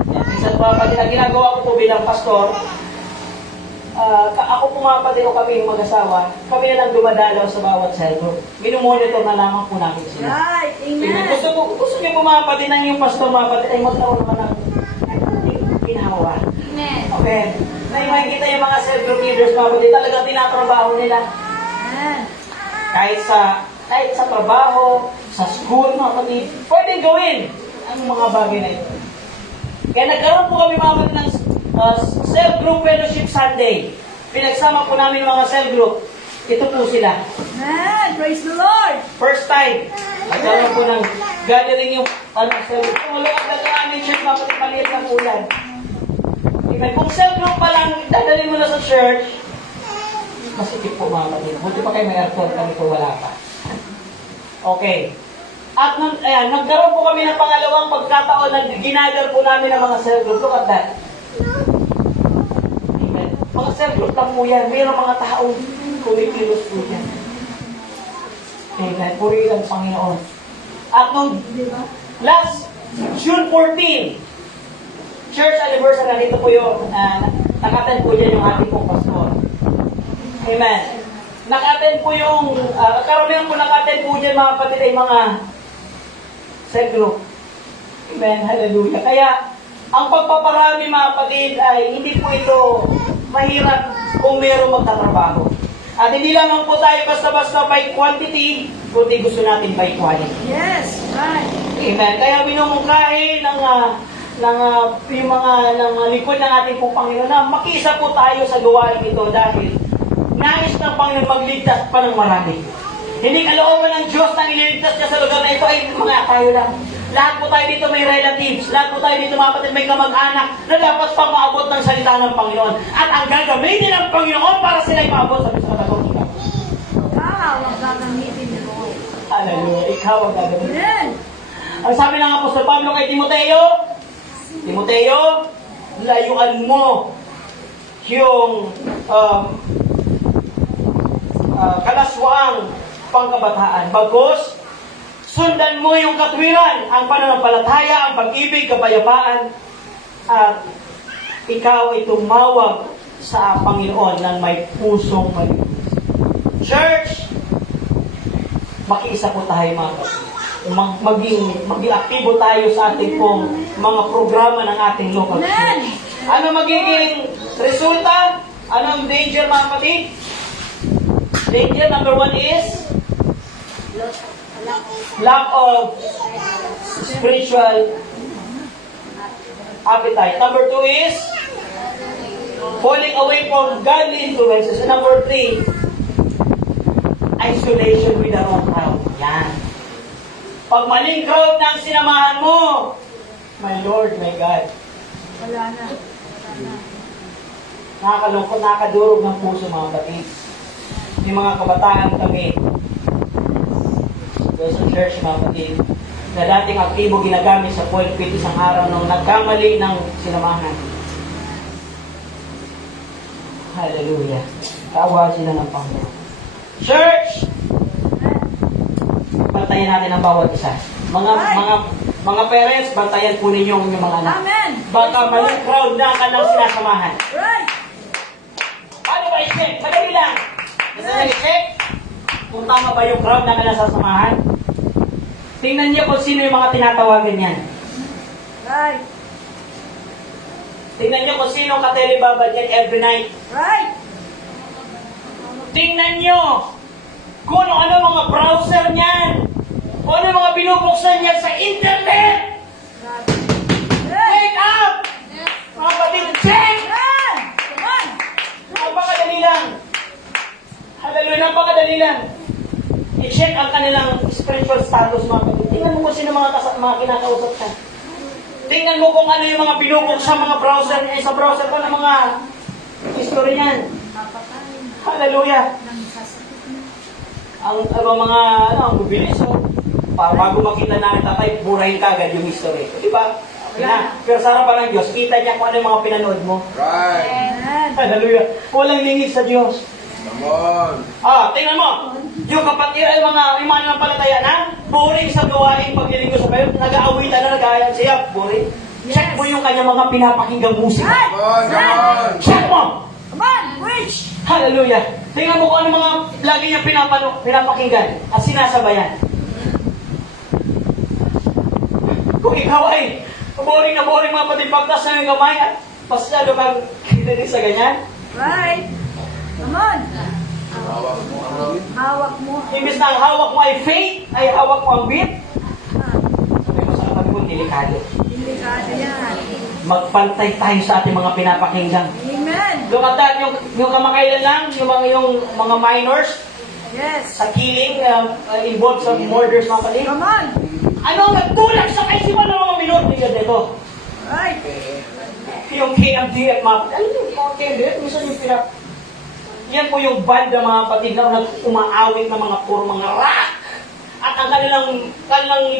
Yan, minsan mga kapatid, ang ginagawa ko po bilang pastor, ako po mga kapatid o kami yung mag-asawa, kami na lang dumadalaw sa bawat cell group. Minumonitor na lamang po namin sila. Right. Amen. Gusto niyo po mga kapatid na yung pastor mga kapatid ay magkaroon naman ng ginawa. Amen. Okay. Na makikita yung mga cell group leaders mga kapatid, talagang tinatrabaho nila. Amen. Kahit sa trabaho, sa school mga kapatid, pwedeng gawin ang mga bagay na ito. Kaya nagkaroon po kami mga kapatid ng cell group fellowship Sunday. Pinagsama po namin mga cell group. Ito po sila. Amen. Praise the Lord. First time. Nagkaroon po ng gathering yung cell group. Kung lukat na ito aming church, mga kapatid, maliit lang po yan. Amen. Kung cell group pa lang, dadalhin mo na sa church, masikip po mga kapatid. Buti pa kayo may aircon, kami po wala pa. Okay. At nagkaroon po kami ng pangalawang pagkataon na ginagar po namin ang mga cell group. Look at that. Amen. Mga cell group lang po yan. Mayroong mga taong kumikilos po yan. Amen. Puri ang Panginoon. At nung last June 14, church anniversary, dito po yung nakaten po dyan yung ating pong pastor. Amen. Nakaten po yung, karamihan po nakaten po dyan mga kapatid ay mga cell group. Amen. Hallelujah. Kaya, ang pagpaparami mga kapatid ay hindi po ito mahirap kung mayroong magtatrabaho. At hindi lamang po tayo basta-basta by quantity, kundi gusto natin by quality. Yes. Right. Amen. Kaya minumungkahi ng yung mga likod ng ating pong Panginoon na makiisa po tayo sa gawain ito dahil nais ng Panginoon magligtas pa ng marami. Hindi kalooban ng Diyos na ililigtas niya sa lugar na ito ay mga tayo lang. Lahat po tayo dito may relatives. Lahat po tayo dito mga kapatid may kamag-anak na dapat pang maabot ng salita ng Panginoon. At ang gagamitin ng Panginoon para sila'y maabot sa katagong ikaw. Ikaw ang gagamitin mo. Hallelujah. Ikaw ang gagamitin. Amen. Ang sabi ng Apostol Pablo kay Timoteo, layuan mo yung kalaswaang pangkabataan. Bagos, sundan mo yung katwiran, ang pananampalataya, ang pag-ibig, kapayapaan, at ikaw ay tumawag sa Panginoon ng may pusong malinis. Church, makiisa po tayo mga kapatid. Maging aktibo tayo sa ating pong mga programa ng ating local church. Ano magiging resulta? Ano ang danger mga kapatid? Danger number 1 is lack of spiritual appetite. Number 2 is falling away from godly influences. And number 3, isolation with the wrong crowd. Yan. Pag maling crowd na ang sinamahan mo, my Lord, my God, Wala na. nakakalungkot, nakakadurog ng puso mga kapatid. Yung mga kabataan kami, doon sa church mga kapatid, na dating aktibo ginagamit sa pulpit isang araw nung nagkamali ng sinamahan. Hallelujah. Kaawa sila ng Panginoon. Church! Bantayan natin ang bawat isa. Mga parents, bantayan po ninyo ang inyong mga anak. Amen. Baka maling crowd na ka ng sinasamahan. Right. Paano ba i-check? Madali lang. Basta na-check kung tama ba yung crowd na ka nasasamahan. Tingnan niyo kung sino yung mga tinatawagan yan. Right. Tingnan niyo kung sino katelebabad yan every night. Right. Tingnan niyo kung ano mga browser niyan. Kung ano mga binubuksan niyan sa internet. Wake up! Mga kapatid, check! Come on. Napakadali lang. Hallelujah, napakadali lang. I-check ang kanilang spiritual status mga kapatid. Tingnan mo kung sino mga kinakausap ka. Tingnan mo kung ano yung mga binubuksan mga browser niya. Sa browser ko ng mga history niyan. Hallelujah. Ang bibilis. Para bago makita namin tatay, burahin ka agad yung history. Di ba? Okay na. Pero sa harapan ng Diyos, kita niya kung ano yung mga pinanood mo. Right. Amen. Hallelujah. Walang lingid sa Diyos. Come on. Tingnan mo. Yung kapatid ay mga mananampalataya na boring sa gawain paglilingkod sa Panginoon, nag-aawitan na, nag-aayang siya, boring. Check mo yung kanyang mga pinapakinggang musika. Right. Come on, come on. Check mo! Come on, preach. Hallelujah! Tingnan mo kung ano mga lagi niyang pinapakinggan at sinasabayan. Kung ikaw ay boring na boring mga kapatid, pagtas na yung gamay at pasyado kang kinilig sa ganyan, Right. Come on. Hawak mo ang hawak. Hawak mo. imbis na ang hawak mo ay faith, ay hawak mo ang beat, Ah, sabi mo sa kapatid mo, delikado. delikado yan. Magpantay tayo sa ating mga pinapakinggan. Amen. Lumatag yung kamakailan lang, yung mga minors Yes. sa killing, involved sa murders mga kapatid. Come on. Ano ang nagtulak sa kaisipan ng mga minor? Tingnan dito. Right. Yung KMDF mga kapatid. Alam niyo, mga KMDF, minsan yung yan po yung band ng mga kapatid na umaawit ng mga puro mga rock. At ang kanilang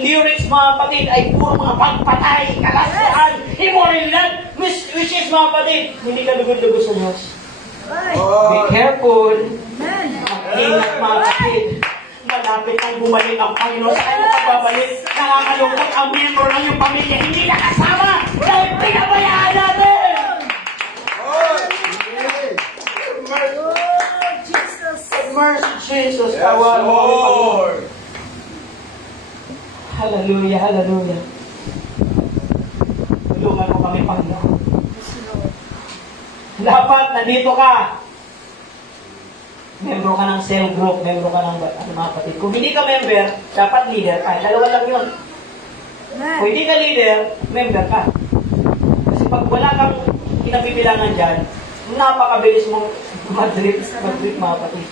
lyrics mga kapatid ay puro mga pagpatay, kalasahan, immoralidad, which is mga kapatid, hindi ka lugod-lugod sa Diyos. Right. Be careful. Amen. Ingat mga kapatid. Malapit ang bumalik ang Panginoon sa kanyang pagbabalik. Nakakalungkot ang miyembro ng iyong pamilya. Hindi nakasama dahil pinabayaan natin. Oh, Jesus. Mercy, Jesus. Yes, Tawa mo kami, Panginoon. Lord. Hallelujah, hallelujah. Tulungan mo kami, Panginoon. Yes, Lord. Dapat nandito ka. Membro ka ng cell group, membro ka ng mga kapatid. Kung hindi ka member, dapat leader ka. Dalawa lang yun. Kung Amen. hindi ka leader, member ka. Kasi pag wala kang kinabibilangan dyan, napakabilis mong madrip mga kapatid.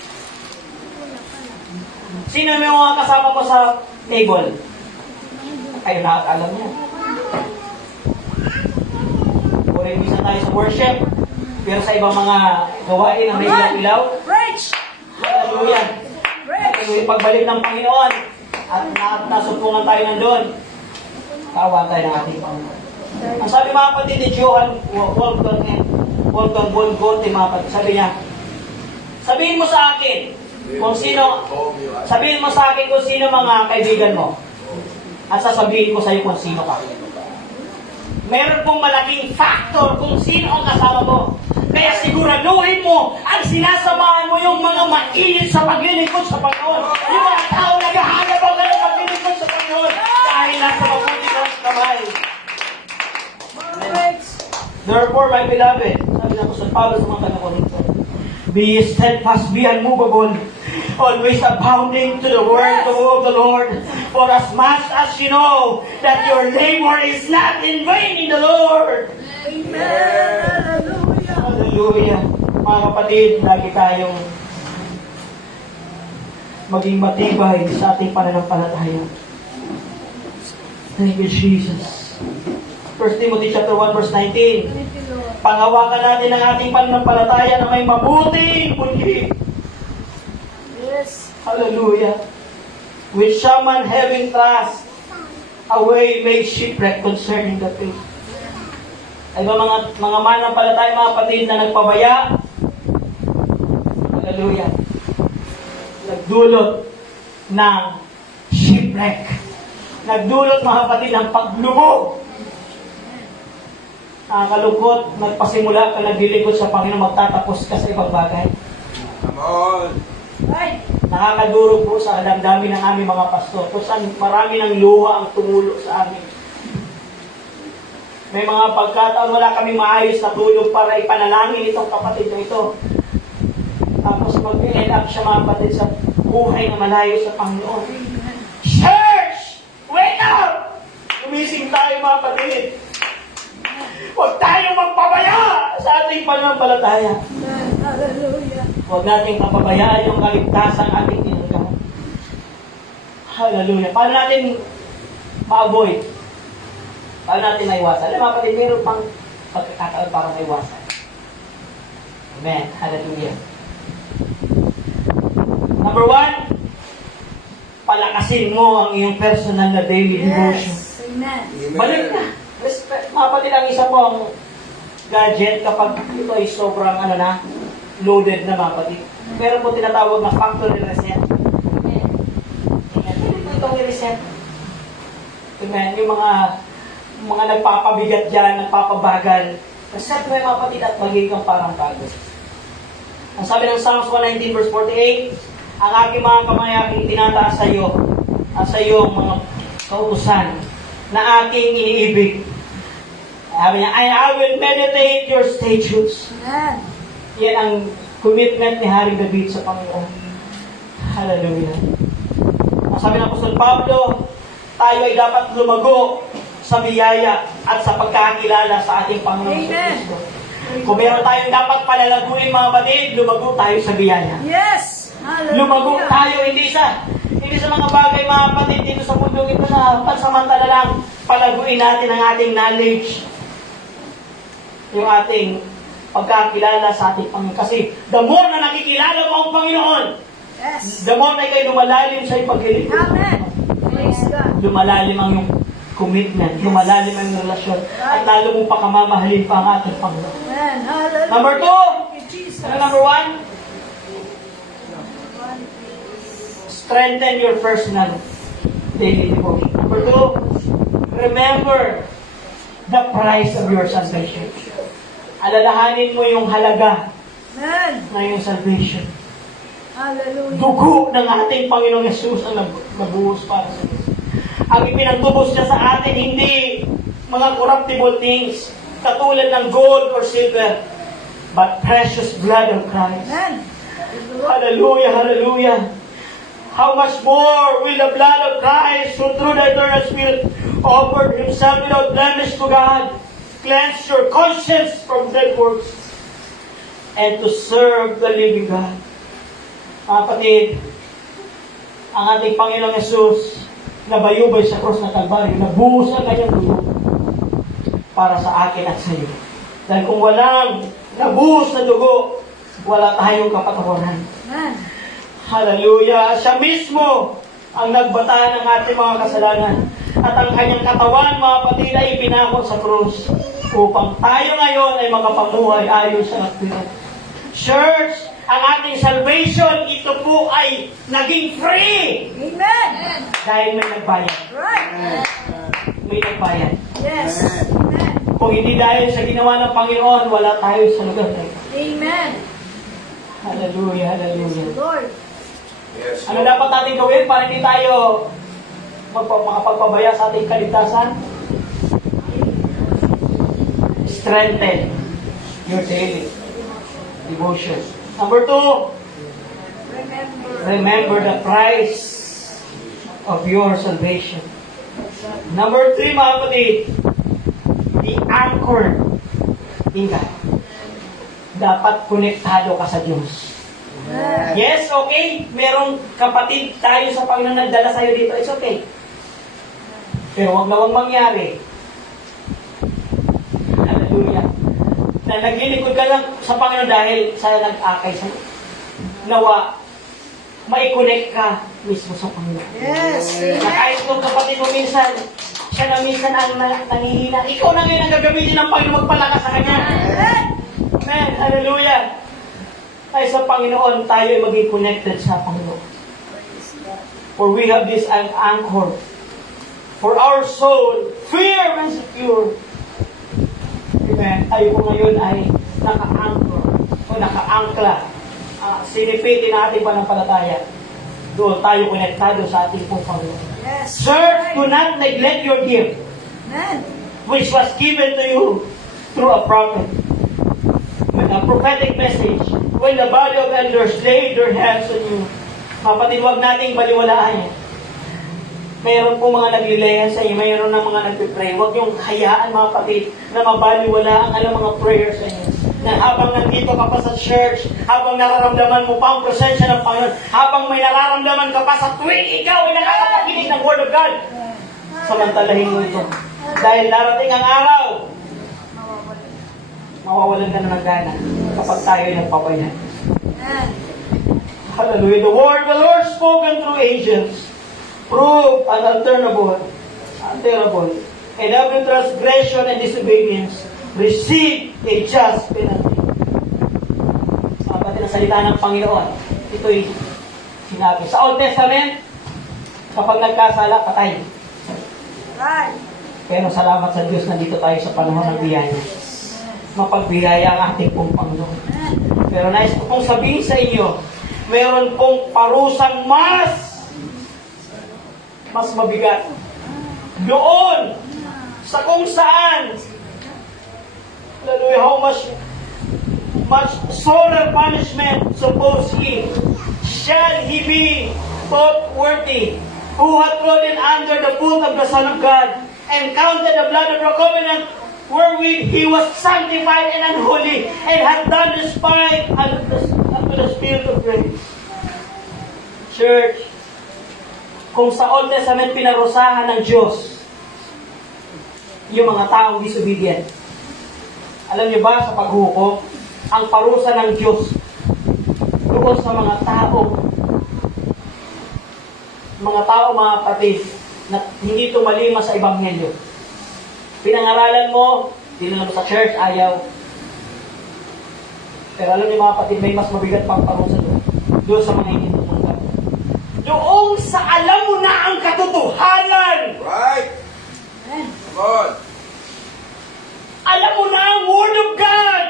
Sino may mga kasama ko sa table? Kayo nakakalam niya. Kung isa tayo sa worship, pero sa ibang mga gawain na may ilaw-ilaw, Preach. hallelujah. Preach. Yung pagbalik ng Panginoon at nasumpungan tayo nandun, kaawaan tayo ng ating Panginoon. Ang sabi mga kapatid ni Johan Wolfgang von Goethe, mga kapatid, sabi niya, sabihin mo sa akin kung sino mga kaibigan mo at sasabihin ko sa iyo kung sino ka. Meron pong malaking factor kung sino ang kasama mo. Kaya siguraduhin mo ang sinasamahan mo yung mga mainit sa paglilingkod sa Panginoon. Yung mga tao naghahanap ang ng paglilingkod sa Panginoon dahil nasa mabuti kang kamay. Preach. Therefore, my beloved, sabi ng Apostol Pablo sa mga taga-Korinto, be steadfast, be unmovable, always abounding to the word of the Lord, for as much as you know that your labor is not in vain in the Lord. Amen. Hallelujah. Hallelujah. Mga kapatid, lagi tayong maging matibay sa ating pananampalataya. Thank you, Jesus. 1 Timothy chapter 1 verse 19. Thank you, Lord. Panghawakan natin ang ating pananampalataya na may mabuting bunyi. Yes. Hallelujah. With someone having trust, away make shipwreck concerning the faith. Ay ba mga mananampalataya, mga kapatid na nagpabaya? Hallelujah. Nagdulot ng shipwreck. Nagdulot, mga kapatid, ng paglubog. Nakakalungkot, nagpasimula ka naglilingkod sa Panginoon, magtatapos ka sa ibang bagay. Come on. Right. Nakakadurog po sa damdamin ng aming mga pastor. Kung saan marami ng luha ang tumulo sa amin. May mga pagkataon wala kami maayos na tulog para ipanalangin itong kapatid na ito. Tapos mag-end up siya, mga kapatid, sa buhay na malayo sa Panginoon. Church! Wake up! Gumising tayo, mga kapatid. Huwag tayong magpabaya sa ating pananampalataya. Amen. Hallelujah. Huwag nating papabayaan yung kaligtasan ating tinanggap. Hallelujah. Paano natin ma-avoid? Paano natin maiwasan? Alam mga kapatid, meron pang pagkakataon para maiwasan. Amen. Hallelujah. Number 1, palakasin mo ang iyong personal na daily devotion. Yes. Amen. Balik na. Respect. Mga kapatid, ang isa pong gadget kapag ito ay sobrang loaded na, mga kapatid. meron po tinatawag na factory reset. Amen. Pwede po itong i-reset. Amen. Yung mga nagpapabigat dyan, nagpapabagal. Reset mo yung mga kapatid at magiging kang parang bago. Ang sabi ng Psalms 119 verse 48, ang aking mga kamay aking itinataas sa iyo at sa iyong mga kautusan na aking iniibig. Sabi niya, I will meditate your statutes. Amen. Yan ang commitment ni Haring David sa Panginoon. Hallelujah. Ang sabi ng Apostol Pablo, tayo ay dapat lumago sa biyaya at sa pagkakilala sa ating Panginoon sa Amen. Kristo. Kung meron tayong dapat palalaguin mga batid, lumago tayo sa biyaya. Yes. Hallelujah. Lumago tayo, hindi sa mga bagay mga kapatid dito sa mundo ito na pansamantala lang palaguin natin ang ating knowledge, yung ating pagkakilala sa ating Panginoon. Kasi the more na nakikilala mo ang Panginoon, Yes. the more na ikay lumalalim sa ipagkilig. Amen. Praise God. Lumalalim ang yung commitment, lumalalim ang yung relasyon, at lalo mong pakamamahalin pa ang ating Panginoon. Amen. Hallelujah. Number 2, Thank you, Jesus. ano number 1? Strengthen your personal daily devotion. Number 2, remember the price of your salvation. Alalahanin mo yung halaga Amen. ng iyong salvation. Hallelujah. Dugo ng ating Panginoong Yesus ang nabuhos para sa iyo. Ang ipinagtubos niya sa atin, hindi mga corruptible things, katulad ng gold or silver, but precious blood of Christ. Amen. Hallelujah, hallelujah. How much more will the blood of Christ, who through the eternal Spirit offered Himself without blemish to God, cleanse your conscience from dead works, and to serve the living God. Mga kapatid, ang ating Panginoong Yesus, nabayubay sa cross ng Kalbaryo, nabuhos ang kanyang dugo para sa akin at sa iyo. Dahil kung walang nabuhos na dugo, wala tayong kapatawaran. Amen. Hallelujah! Siya mismo ang nagbata ng ating mga kasalanan. At ang kanyang katawan, mga kapatid, ay pinako sa krus upang tayo ngayon ay makapamuhay ayon sa nagpirat. Church, ang ating salvation, ito po ay naging free Amen. dahil may nagbayad. Right. May nagbayad. Yes. Amen. Kung hindi dahil sa ginawa ng Panginoon, wala tayo sa lugar na ito. Amen. Hallelujah, hallelujah. Lord. Yes. Ano dapat natin gawin para hindi tayo makapagpabaya sa ating kaligtasan? Strengthen your daily devotion. Number 2, remember the price of your salvation. Number 3, mga kapatid, be anchored in God. Dapat konektado ka sa Diyos. Amen. Yes, okay. Merong kapatid tayo sa Panginoon nagdala sa'yo dito. It's okay. Pero wag na wag mangyari. Hallelujah. Na naglilingkod ka lang sa Panginoon dahil sa nag-akay sa'yo. Nawa, mai-connect ka mismo sa Panginoon. Yes. Na kahit nung kapatid mo minsan, siya na minsan ang nangihina. Ikaw na ngayon ang gagamitin ng Panginoon magpalakas sa Kanya. Amen. Amen. Hallelujah. Ay sa Panginoon, tayo ay maging connected sa Panginoon. For we have this anchor. For our soul, firm and secure. Amen. Tayo po ngayon ay naka-anchor o naka-angkla. Sinipitin natin pananampalataya. Doon tayo konektado sa ating pong Panginoon. Yes. Church, do not neglect your gift, Amen. which was given to you through a prophet. A prophetic message. When the body of elders laid their hands on you, kapatid, huwag nating baliwalaan yan. Mayroon po mga naglilayan sa inyo, mayroon na mga nagpipray. Huwag yung hayaan, mga kapatid, na mabaliwala ang alam mga prayers sa inyo. Na habang nandito ka pa sa church, habang nararamdaman mo pa ang presensya ng Panginoon, habang may nararamdaman ka pa sa tuwing ikaw ay nakakapakinig ng Word of God, samantalahin mo ito. Dahil darating ang araw, mawawalan ka na ng gana kapag tayo ay nagpapayan. Amen. Hallelujah. The word of the Lord spoken through angels prove unalterable, and every transgression and disobedience receive a just penalty. Kapatid, ng salita ng Panginoon. Ito'y sinabi. Sa Old Testament, kapag nagkasala, patay. Right. Pero salamat sa Diyos, nandito tayo sa panahon ng biyaya. Mapagbiyaya ang ating pong Panginoon. Pero nais ko pong sabihin sa inyo, meron pong parusang mas mabigat. Doon, sa kung saan, hallelujah, how much sorer punishment suppose he shall he be thought worthy, who hath trodden under the foot of the Son of God, and counted the blood of the covenant wherewith he was sanctified and unholy, and hath done despite unto the Spirit of grace. Church, kung sa Old Testament pinarusahan ng Diyos yung mga taong disobedient, alam niyo ba sa paghukom, ang parusa ng Diyos doon sa mga tao, mga kapatid, na hindi tumalima sa Ebanghelyo. Pinangaralan mo, dinala mo sa church, ayaw. Pero alam niyo mga kapatid, may mas mabigat pang parusa doon sa mga hindi tumanggap. Doon sa alam mo na ang katotohanan, Right. Good. alam mo na ang Word of God,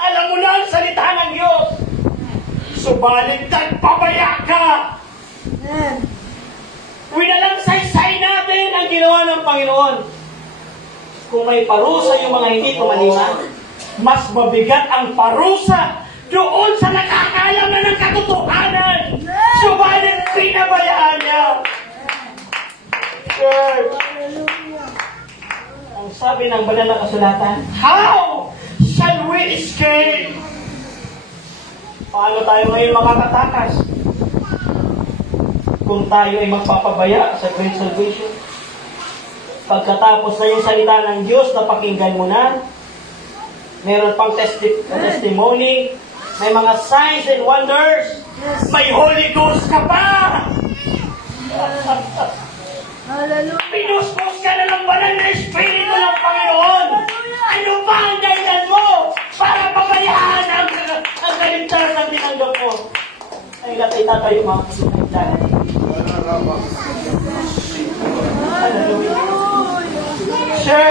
alam mo na ang salita ng Diyos, subalit nagpabaya ka. Amen. Winalangsay natin ang ginawa ng Panginoon. Kung may parusa yung mga hindi tumalima, mas mabigat ang parusa doon sa nakakaalam na ng katotohanan. Subalit pinabayaan niya. Church, ang sabi ng banal na kasulatan, how shall we escape? Paano tayo ngayon makakatakas? Kung tayo ay magpapabaya sa great salvation. Pagkatapos na yung salita ng Diyos, napakinggan mo na, meron pang testimony, may mga signs and wonders, may Holy Ghost ka pa! Hallelujah. Pinuspos ka na ng banal na Espiritu ng Panginoon! Ano pa ang dahilan mo para pabayaan ang kaligtasan ang tinanggap mo? Ay, latay tatayo mga kasunod.